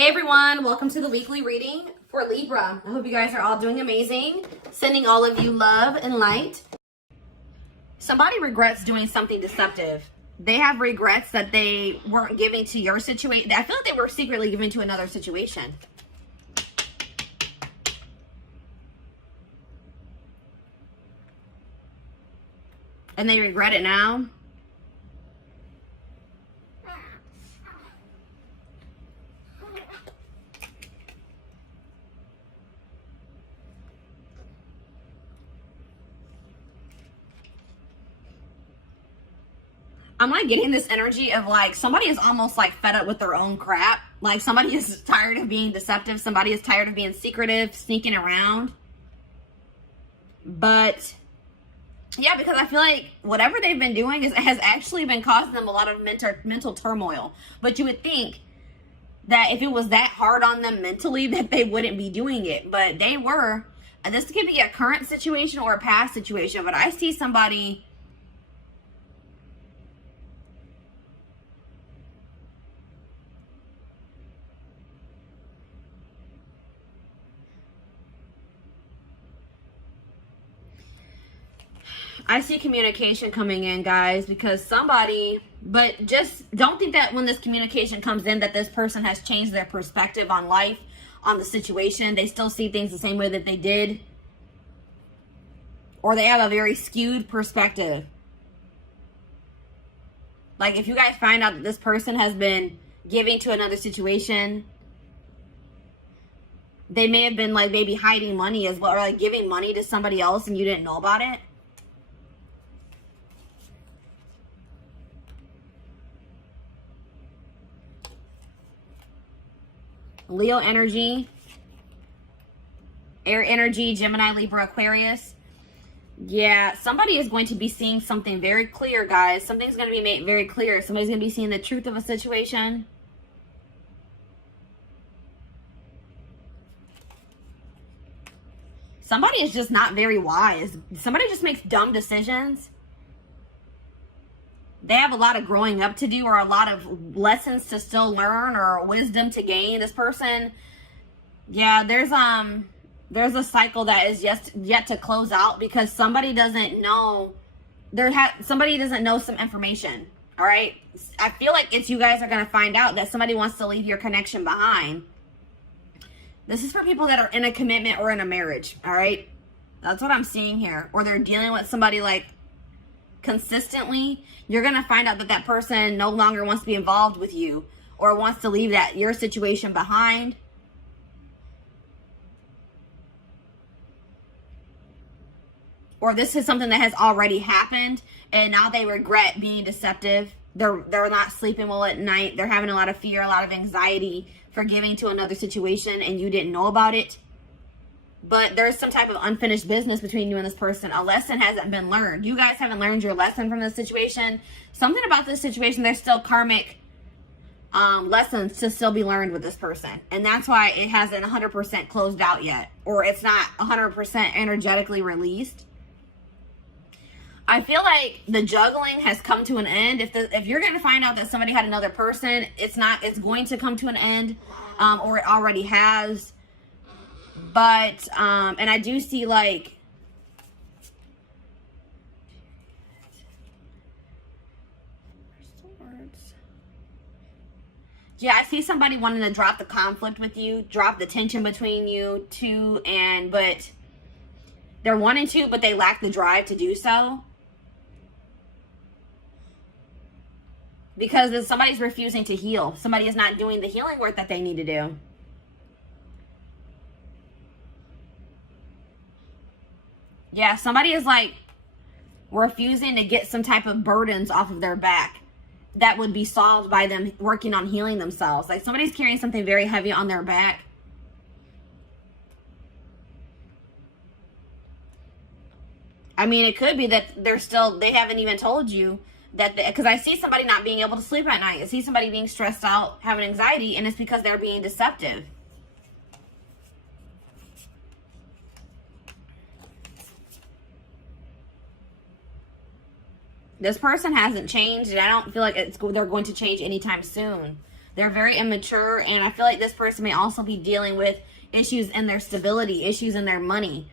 Hey everyone, welcome to the weekly reading for Libra. I hope you guys are all doing amazing. Sending all of you love and light. Somebody regrets doing something deceptive. They have regrets that they weren't giving to your situation. I feel like they were secretly giving to another situation. And they regret it now. I'm like getting this energy of like somebody is almost like fed up with their own crap. Like somebody is tired of being deceptive. Somebody is tired of being secretive, sneaking around. But yeah, because I feel like whatever they've been doing has actually been causing them a lot of mental turmoil. But you would think that if it was that hard on them mentally that they wouldn't be doing it. But they were. And this could be a current situation or a past situation. But I see somebody... I see communication coming in, guys, because somebody, but just don't think that when this communication comes in that this person has changed their perspective on life, on the situation. They still see things the same way that they did. Or they have a very skewed perspective. Like if you guys find out that this person has been giving to another situation, they may have been like maybe hiding money as well, or like giving money to somebody else and you didn't know about it. Leo energy, air energy, Gemini, Libra, Aquarius. Yeah, somebody is going to be seeing something very clear, guys. Something's going to be made very clear. Somebody's going to be seeing the truth of a situation. Somebody is just not very wise. Somebody just makes dumb decisions. They have a lot of growing up to do, or a lot of lessons to still learn, or wisdom to gain. This person, yeah, there's a cycle that is yet to close out because somebody doesn't know. Somebody doesn't know some information. All right, I feel like it's you guys are gonna find out that somebody wants to leave your connection behind. This is for people that are in a commitment or in a marriage. All right, that's what I'm seeing here. Or they're dealing with somebody like consistently. You're gonna find out that that person no longer wants to be involved with you, or wants to leave your situation behind. Or this is something that has already happened and now they regret being deceptive. They're not sleeping well at night. They're having a lot of fear, a lot of anxiety for giving to another situation and you didn't know about it. But there's some type of unfinished business between you and this person. A lesson hasn't been learned. You guys haven't learned your lesson from this situation. Something about this situation, there's still karmic lessons to still be learned with this person. And that's why it hasn't 100% closed out yet. Or it's not 100% energetically released. I feel like the juggling has come to an end. If you're going to find out that somebody had another person, it's going to come to an end. Or it already has. But, and I do see like, yeah, I see somebody wanting to drop the conflict with you, drop the tension between you two, but they're wanting to, but they lack the drive to do so. Because somebody's refusing to heal. Somebody is not doing the healing work that they need to do. Yeah, somebody is like refusing to get some type of burdens off of their back that would be solved by them working on healing themselves. Like somebody's carrying something very heavy on their back. I mean, it could be that they haven't even told you that, because I see somebody not being able to sleep at night. I see somebody being stressed out, having anxiety, and it's because they're being deceptive. This person hasn't changed, and I don't feel like they're going to change anytime soon. They're very immature, and I feel like this person may also be dealing with issues in their stability, issues in their money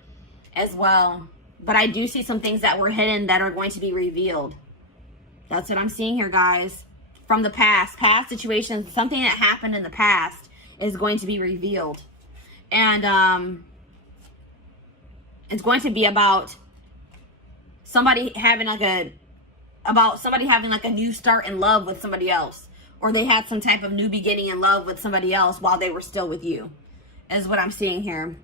as well. But I do see some things that were hidden that are going to be revealed. That's what I'm seeing here, guys. From the past situations, something that happened in the past is going to be revealed. And it's going to be about somebody having like a new start in love with somebody else, or they had some type of new beginning in love with somebody else while they were still with you, is what I'm seeing here.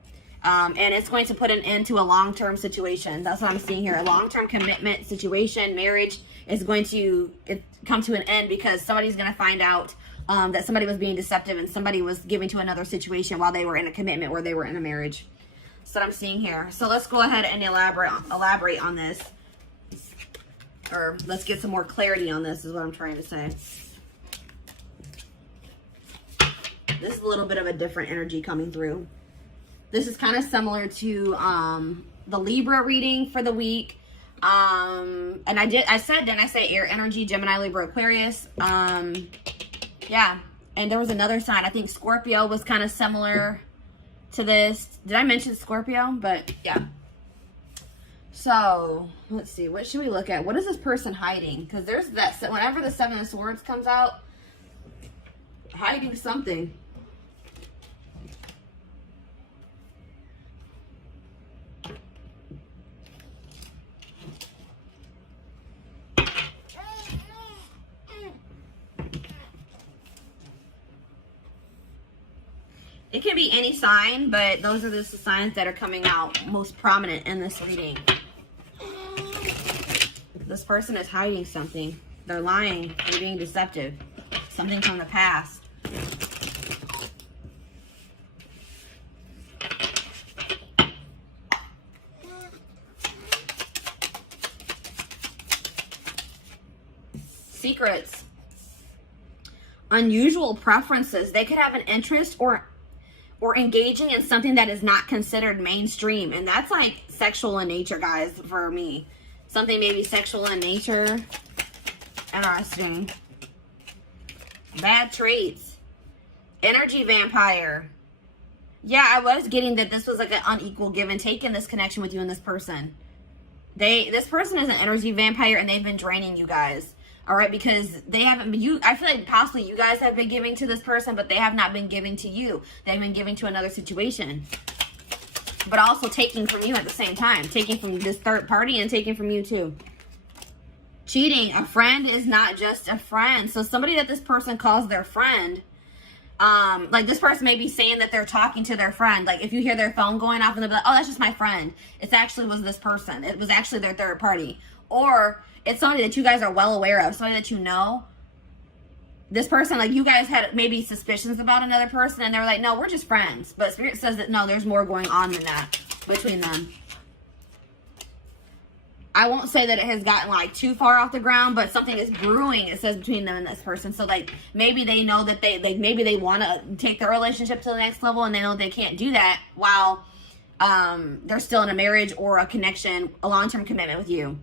And it's going to put an end to a long-term situation. That's what I'm seeing here. A long-term commitment situation, marriage, is going to come to an end because somebody's going to find out that somebody was being deceptive and somebody was giving to another situation while they were in a commitment, where they were in a marriage. That's what I'm seeing here. So let's go ahead and elaborate on this. Or let's get some more clarity on this, is what I'm trying to say. This is a little bit of a different energy coming through. This is kind of similar to the Libra reading for the week. And I said, didn't I say air energy, Gemini, Libra, Aquarius? Yeah. And there was another sign. I think Scorpio was kind of similar to this. Did I mention Scorpio? But yeah. So let's see. What should we look at? What is this person hiding? Because there's that. Whenever the Seven of Swords comes out, hiding something. It can be any sign, but those are the signs that are coming out most prominent in this reading. This person is hiding something. They're lying. They're being deceptive. Something from the past. Secrets. Unusual preferences. They could have an interest or engaging in something that is not considered mainstream. And that's like sexual in nature, guys, for me. Something maybe sexual in nature. Interesting. Bad traits. Energy vampire. Yeah, I was getting that this was like an unequal give and take in this connection with you and this person. This person is an energy vampire, and they've been draining you guys. All right, because they haven't been, I feel like possibly you guys have been giving to this person, but they have not been giving to you. They've been giving to another situation. But also taking from you at the same time. Taking from this third party and taking from you too. Cheating. A friend is not just a friend. So somebody that this person calls their friend, like this person may be saying that they're talking to their friend. Like if you hear their phone going off and they'll be like, oh, that's just my friend. It actually was this person. It was actually their third party. Or it's somebody that you guys are well aware of, somebody that you know. This person, like you guys had maybe suspicions about another person, and they were like, no, we're just friends. But Spirit says that, no, there's more going on than that between them. I won't say that it has gotten like too far off the ground, but something is brewing, it says, between them and this person. So like maybe they know that maybe they want to take their relationship to the next level, and they know they can't do that while they're still in a marriage or a connection, a long-term commitment with you.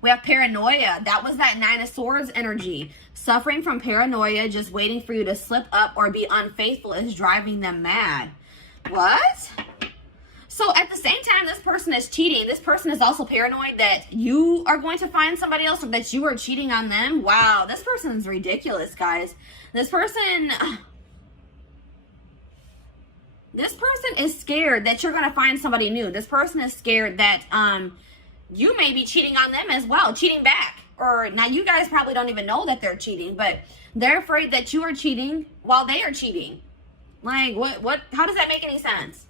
We have paranoia. That was that Nine of Swords energy. Suffering from paranoia, just waiting for you to slip up or be unfaithful, is driving them mad. What? So at the same time this person is cheating, this person is also paranoid that you are going to find somebody else, or that you are cheating on them. Wow, this person is ridiculous, guys. This person is scared that you're going to find somebody new. This person is scared that you may be cheating on them as well, cheating back. Or now you guys probably don't even know that they're cheating, but they're afraid that you are cheating while they are cheating. Like what how does that make any sense?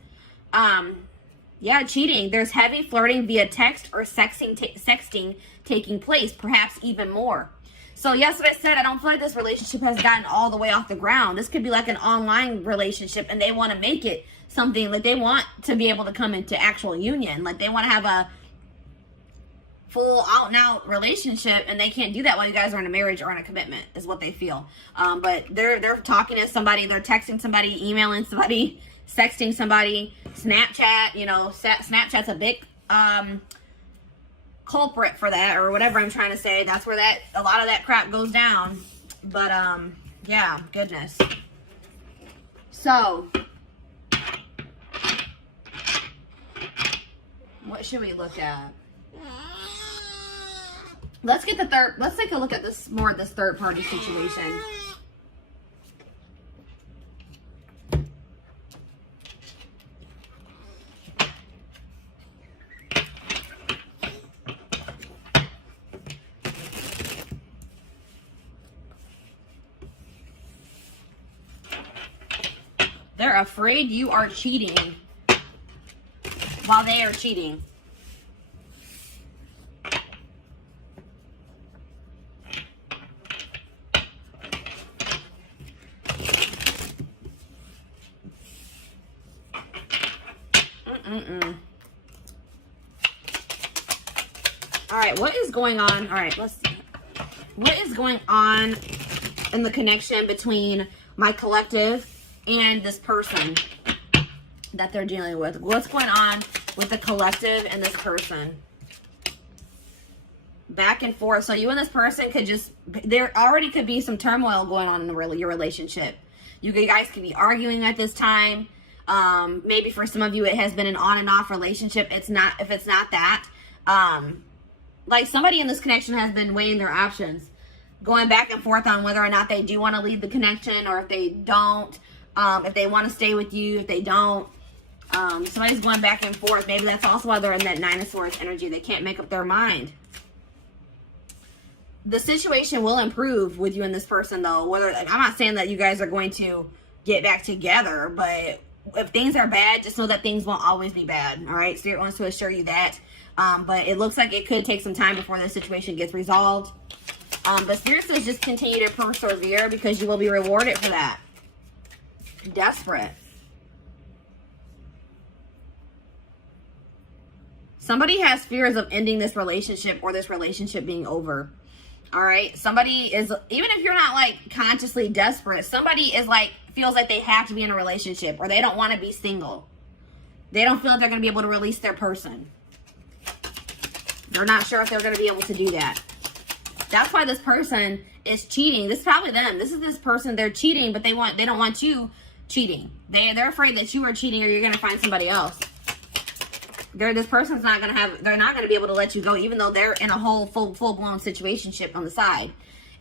Yeah, cheating. There's heavy flirting via text or sexting taking place, perhaps even more. So yes, what I said, I don't feel like this relationship has gotten all the way off the ground. This could be like an online relationship, and they want to make it something like they want to be able to come into actual union. Like they want to have a full out and out relationship, and they can't do that while you guys are in a marriage or in a commitment, is what they feel. But they're talking to somebody, they're texting somebody, emailing somebody, sexting somebody, Snapchat. You know, Snapchat's a big culprit for that, or whatever I'm trying to say. That's where a lot of that crap goes down. But Yeah, goodness. So, what should we look at? Let's take a look at this more at this third party situation. They're afraid you are cheating while they are cheating. All right, what is going on? All right, let's see. What is going on in the connection between my collective and this person that they're dealing with? What's going on with the collective and this person? Back and forth. So you and this person could just, there already could be some turmoil going on in your relationship. You guys could be arguing at this time. Maybe for some of you it has been an on and off relationship. If it's not that, like somebody in this connection has been weighing their options, going back and forth on whether or not they do want to leave the connection, or if they don't, if they want to stay with you, if they don't. Somebody's going back and forth. Maybe that's also why they're in that Nine of Swords energy. They can't make up their mind. The situation will improve with you and this person, though. I'm not saying that you guys are going to get back together, but if things are bad, just know that things won't always be bad. All right, Spirit wants to assure you that. But it looks like it could take some time before the situation gets resolved. But Spirit says just continue to persevere, because you will be rewarded for that. Desperate. Somebody has fears of ending this relationship, or this relationship being over. All right. Somebody is, even if you're not like consciously desperate, somebody is like, feels like they have to be in a relationship, or they don't want to be single. They don't feel like they're going to be able to release their person. They're not sure if they're going to be able to do that. That's why this person is cheating. This is probably them. This is this person. They're cheating, but they don't want you cheating. They're afraid that you are cheating, or you're going to find somebody else. This person's not going to have, they're not going to be able to let you go, even though they're in a whole full-blown situationship on the side.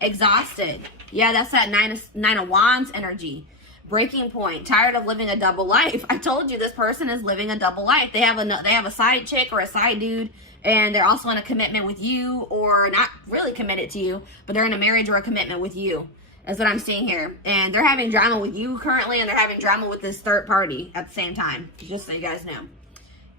Exhausted. Yeah, that's that Nine of Wands energy. Breaking point. Tired of living a double life. I told you this person is living a double life. They have a side chick or a side dude, and they're also in a commitment with you, or not really committed to you, but they're in a marriage or a commitment with you. That's what I'm seeing here. And they're having drama with you currently, and they're having drama with this third party at the same time. Just so you guys know.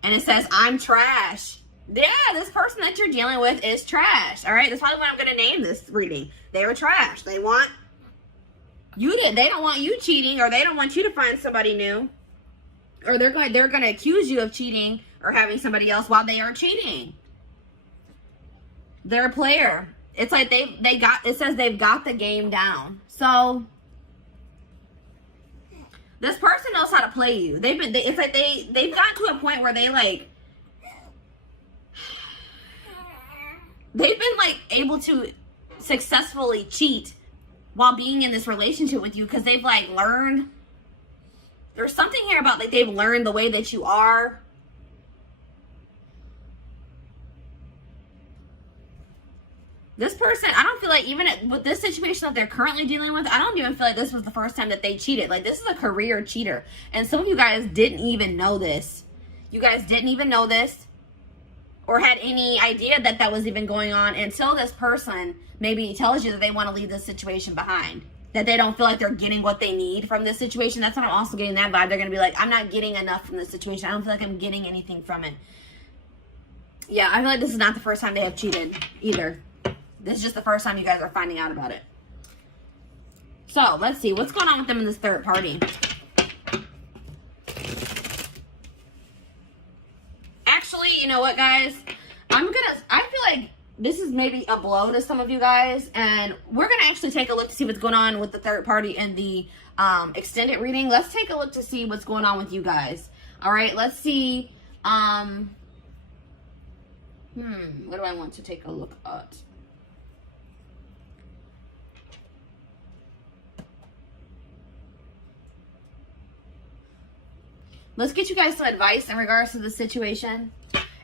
And it says, I'm trash. Yeah, this person that you're dealing with is trash. All right, that's probably what I'm going to name this reading. They were trash. They want you to, they don't want you cheating, or they don't want you to find somebody new. Or they're going to accuse you of cheating or having somebody else while they are cheating. They're a player. It's like it says they've got the game down. So this person knows how to play you. It's like they've gotten to a point where they've been like able to successfully cheat while being in this relationship with you, because they've like learned. There's something here about like they've learned the way that you are. This person, I don't feel like, even with this situation that they're currently dealing with, I don't even feel like this was the first time that they cheated. Like, this is a career cheater. And some of you guys didn't even know this. You guys didn't even know this, or had any idea that that was even going on, until this person maybe tells you that they want to leave this situation behind. That they don't feel like they're getting what they need from this situation. That's what I'm also getting that vibe. They're going to be like, I'm not getting enough from this situation. I don't feel like I'm getting anything from it. Yeah, I feel like this is not the first time they have cheated either. This is just the first time you guys are finding out about it. So, let's see. What's going on with them in this third party? Actually, you know what, guys? I feel like this is maybe a blow to some of you guys. And we're going to actually take a look to see what's going on with the third party in the extended reading. Let's take a look to see what's going on with you guys. All right, let's see. What do I want to take a look at? let's get you guys some advice in regards to the situation.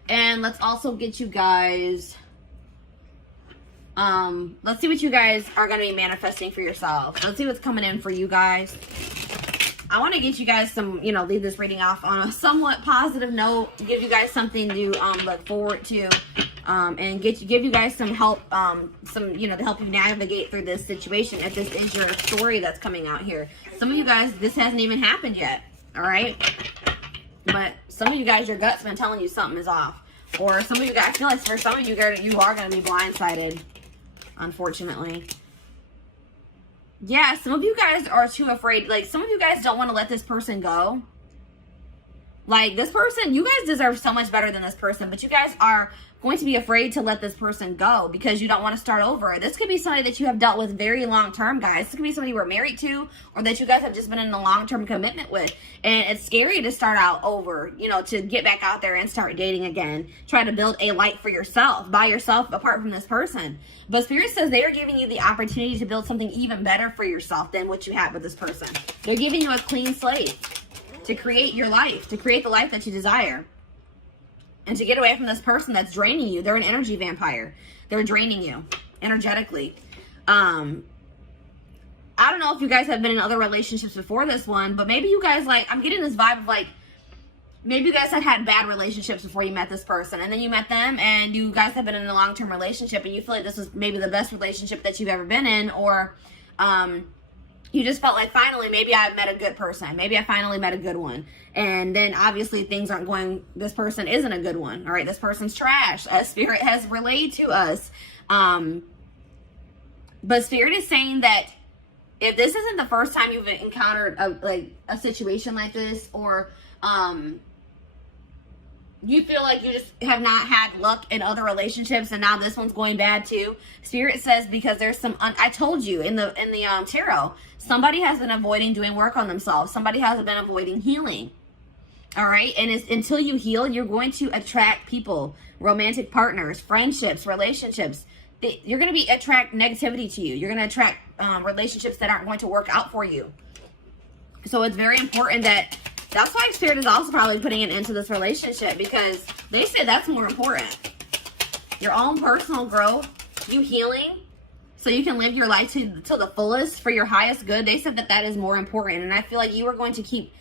And let's also get you guys, let's see what you guys are going to be manifesting for yourself. Let's see what's coming in for you guys. I want to get you guys some, you know, leave this reading off on a somewhat positive note, give you guys something to look forward to, and give you guys some help, you know, to help you navigate through this situation. If this is your story that's coming out here, some of you guys, this hasn't even happened yet. All right, but some of you guys, your gut's been telling you something is off, or some of you guys, I feel like for some of you guys, you are going to be blindsided, unfortunately. Yeah, some of you guys are too afraid. Like, some of you guys don't want to let this person go. Like, this person, you guys deserve so much better than this person, but you guys are going to be afraid to let this person go because you don't want to start over. This could be somebody that you have dealt with very long term, guys. This could be somebody you were married to, or that you guys have just been in a long-term commitment with. And it's scary to start out over, you know, to get back out there and start dating again. Try to build a life for yourself, by yourself, apart from this person. But Spirit says they are giving you the opportunity to build something even better for yourself than what you had with this person. They're giving you a clean slate to create your life, to create the life that you desire. And to get away from this person that's draining you. They're an energy vampire. They're draining you energetically. I don't know if you guys have been in other relationships before this one, but maybe you guys, like, I'm getting this vibe of, like, maybe you guys have had bad relationships before you met this person, and then you met them, and you guys have been in a long-term relationship, and you feel like this was maybe the best relationship that you've ever been in, or you just felt like, finally, maybe I met a good person. Maybe I finally met a good one. And then obviously things aren't going, this person isn't a good one. All right, this person's trash, as Spirit has relayed to us. But Spirit is saying that if this isn't the first time you've encountered a situation like this, or you feel like you just have not had luck in other relationships and now this one's going bad too, Spirit says because there's some, I told you in the tarot, somebody has been avoiding doing work on themselves. Somebody has been avoiding healing. All right. And it's, until you heal, you're going to attract people, romantic partners, friendships, relationships. You're going to attract negativity to you. You're going to attract relationships that aren't going to work out for you. So it's very important that's why Spirit is also probably putting an end to this relationship, because they say that's more important. Your own personal growth, you healing, so you can live your life to the fullest for your highest good. They said that is more important. And I feel like you are going to keep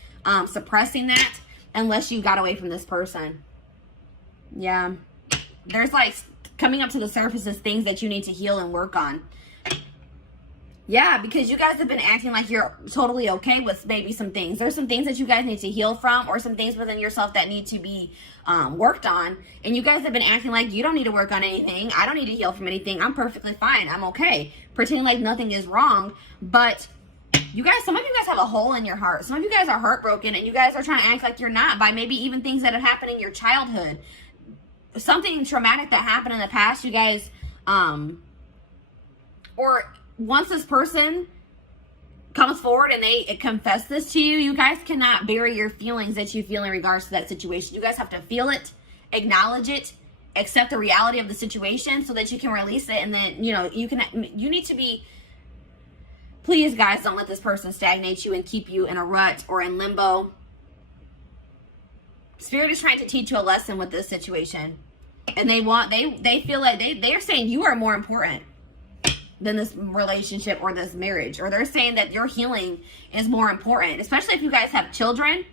suppressing that unless you got away from this person. Yeah. There's, like, coming up to the surface is things that you need to heal and work on. Yeah, because you guys have been acting like you're totally okay with maybe some things. There's some things that you guys need to heal from, or some things within yourself that need to be worked on. And you guys have been acting like you don't need to work on anything. I don't need to heal from anything. I'm perfectly fine. I'm okay. Pretending like nothing is wrong. But you guys, some of you guys have a hole in your heart. Some of you guys are heartbroken, and you guys are trying to act like you're not by maybe even things that have happened in your childhood. Something traumatic that happened in the past, you guys, or once this person comes forward and they confess this to you, you guys cannot bury your feelings that you feel in regards to that situation. You guys have to feel it, acknowledge it, accept the reality of the situation so that you can release it. And then, you know, you need to be, please guys, don't let this person stagnate you and keep you in a rut or in limbo. Spirit is trying to teach you a lesson with this situation. And they feel like they're saying you are more important than this relationship or this marriage, or they're saying that your healing is more important, especially if you guys have children.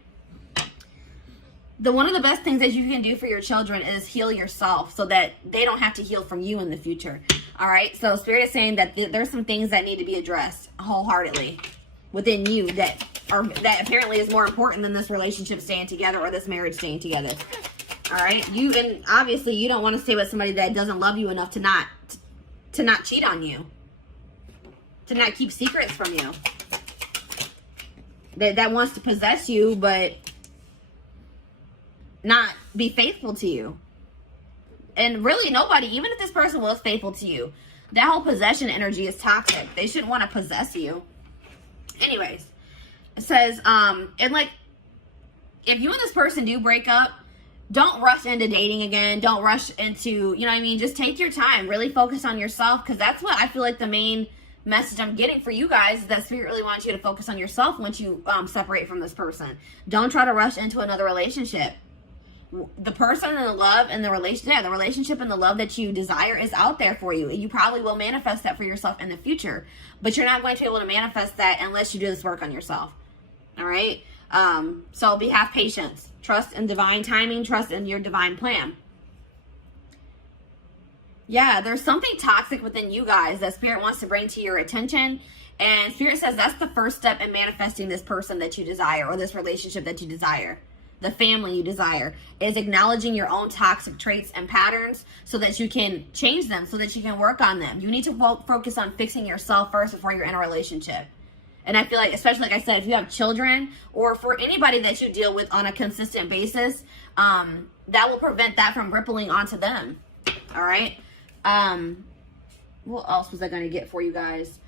One of the best things that you can do for your children is heal yourself so that they don't have to heal from you in the future. All right. So Spirit is saying that there's some things that need to be addressed wholeheartedly within you that apparently is more important than this relationship staying together or this marriage staying together. All right. And obviously you don't want to stay with somebody that doesn't love you enough to not cheat on you, to not keep secrets from you, that wants to possess you but not be faithful to you. And really nobody, even if this person was faithful to you, that whole possession energy is toxic. They shouldn't want to possess you. Anyways, it says, and like, if you and this person do break up, don't rush into dating again. Don't rush into, you know what I mean? Just take your time. Really focus on yourself, because that's what I feel like the main message I'm getting for you guys is that Spirit really wants you to focus on yourself once you separate from this person. Don't try to rush into another relationship. The person and the love and the relationship and the love that you desire is out there for you. You probably will manifest that for yourself in the future, but you're not going to be able to manifest that unless you do this work on yourself. All right. So have patience, trust in divine timing, trust in your divine plan. Yeah, there's something toxic within you guys that Spirit wants to bring to your attention. And Spirit says that's the first step in manifesting this person that you desire, or this relationship that you desire. The family you desire is acknowledging your own toxic traits and patterns so that you can change them, so that you can work on them. You need to focus on fixing yourself first before you're in a relationship. And I feel like, especially like I said, if you have children or for anybody that you deal with on a consistent basis, that will prevent that from rippling onto them. All right. What else was I going to get for you guys?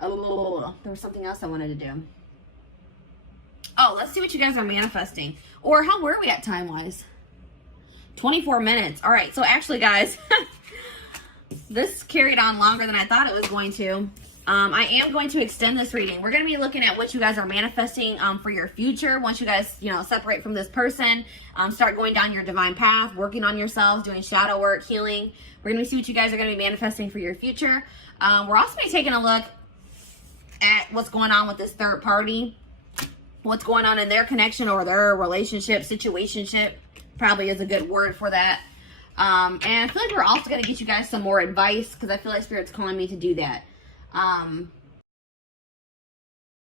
Oh, there was something else I wanted to do. Oh, let's see what you guys are manifesting. Or how were we at time-wise? 24 minutes. All right. So actually, guys, this carried on longer than I thought it was going to. I am going to extend this reading. We're going to be looking at what you guys are manifesting for your future. Once you guys, separate from this person, start going down your divine path, working on yourselves, doing shadow work, healing. We're going to see what you guys are going to be manifesting for your future. We're also going to be taking a look at what's going on with this third party. What's going on in their connection or their relationship, situationship, probably is a good word for that. And I feel like we're also going to get you guys some more advice because I feel like Spirit's calling me to do that.